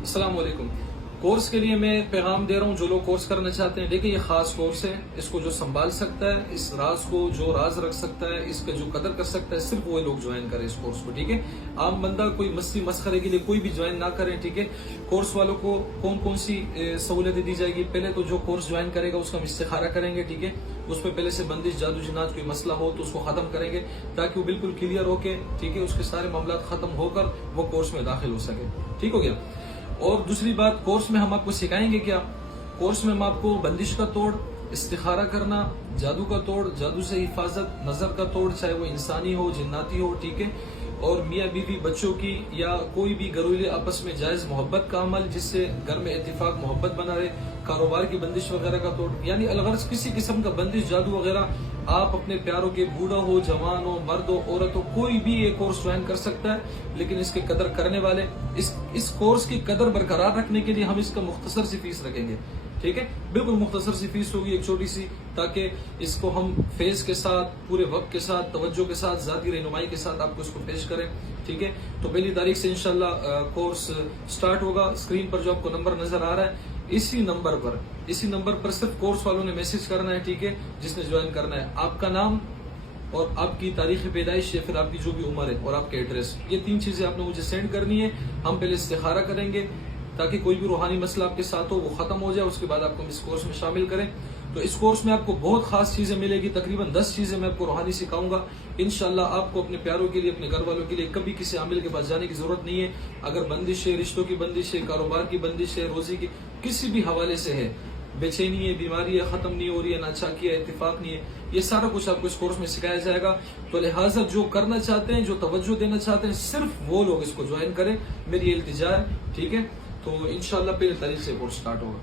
السلام علیکم۔ کورس کے لیے میں پیغام دے رہا ہوں جو لوگ کورس کرنا چاہتے ہیں، دیکھیں یہ خاص کورس ہے، اس کو جو سنبھال سکتا ہے، اس راز کو جو راز رکھ سکتا ہے، اس کا جو قدر کر سکتا ہے، صرف وہ لوگ جوائن کریں اس کورس کو، ٹھیک ہے۔ عام بندہ کوئی مستی مسخرے کے لیے کوئی بھی جوائن نہ کریں، ٹھیک ہے۔ کورس والوں کو کون سی سہولتیں دی جائے گی؟ پہلے تو جو کورس جوائن کرے گا اس کا ہم استخارہ کریں گے، ٹھیک ہے۔ اس پہ پہلے سے بندش جادو جنات کوئی مسئلہ ہو تو اس کو ختم کریں گے تاکہ وہ بالکل کلیئر ہو کے، ٹھیک ہے، اس کے سارے معاملات ختم ہو کر وہ کورس میں داخل ہو سکے، ٹھیک ہو گیا۔ اور دوسری بات، کورس میں ہم آپ کو سکھائیں گے کیا؟ کورس میں ہم آپ کو بندش کا توڑ، استخارہ کرنا، جادو کا توڑ، جادو سے حفاظت، نظر کا توڑ، چاہے وہ انسانی ہو جناتی ہو، ٹھیک ہے، اور میاں بیوی بچوں کی یا کوئی بھی گھریلو آپس میں جائز محبت کا عمل جس سے گھر میں اتفاق محبت بنا رہے، کاروبار کی بندش وغیرہ کا توڑ، یعنی الغرض کسی قسم کا بندش جادو وغیرہ آپ اپنے پیاروں کے، بوڑھا ہو جوان ہو مرد ہو عورت ہو، کوئی بھی یہ کورس جوائن کر سکتا ہے، لیکن اس کی قدر کرنے والے، اس کورس کی قدر برقرار رکھنے کے لیے ہم اس کا مختصر سی فیس رکھیں گے، ٹھیک ہے، بالکل مختصر سی فیس ہوگی، ایک چھوٹی سی، تاکہ اس کو ہم فیس کے ساتھ، پورے وقت کے ساتھ، توجہ کے ساتھ، ذاتی رہنمائی کے ساتھ آپ کو اس کو پیش کریں، ٹھیک ہے۔ تو پہلی تاریخ سے انشاءاللہ کورس سٹارٹ ہوگا۔ اسکرین پر جو آپ کو نمبر نظر آ رہا ہے، اسی نمبر پر صرف کورس والوں نے میسج کرنا ہے، ٹھیک ہے، جس نے جوائن کرنا ہے، آپ کا نام اور آپ کی تاریخ پیدائش یا پھر آپ کی جو بھی عمر ہے اور آپ کے ایڈریس، یہ 3 چیزیں آپ نے مجھے سینڈ کرنی ہے۔ ہم پہلے استخارہ کریں گے تاکہ کوئی بھی روحانی مسئلہ آپ کے ساتھ ہو وہ ختم ہو جائے، اس کے بعد آپ کو اس کورس میں شامل کریں۔ تو اس کورس میں آپ کو بہت خاص چیزیں ملے گی، تقریباً 10 چیزیں میں آپ کو روحانی سکھاؤں گا انشاءاللہ۔ آپ کو اپنے پیاروں کے لیے، اپنے گھر والوں کے لیے کبھی کسی عامل کے پاس جانے کی ضرورت نہیں ہے۔ اگر بندش ہے، رشتوں کی بندش ہے، کاروبار کی بندش ہے، روزی کی کسی بھی حوالے سے ہے، بے چینی ہے، بیماری ہے، ختم نہیں ہو رہی ہے، ناچاکی ہے، اتفاق نہیں ہے، یہ سارا کچھ آپ کو اس کورس میں سکھایا جائے گا۔ تو لہٰذا جو کرنا چاہتے ہیں، جو توجہ دینا چاہتے ہیں، صرف وہ لوگ اس کو جوائن کریں، میری التجا ہے، ٹھیک ہے۔ تو انشاءاللہ پہلی تاریخ سے کورس سٹارٹ ہوگا۔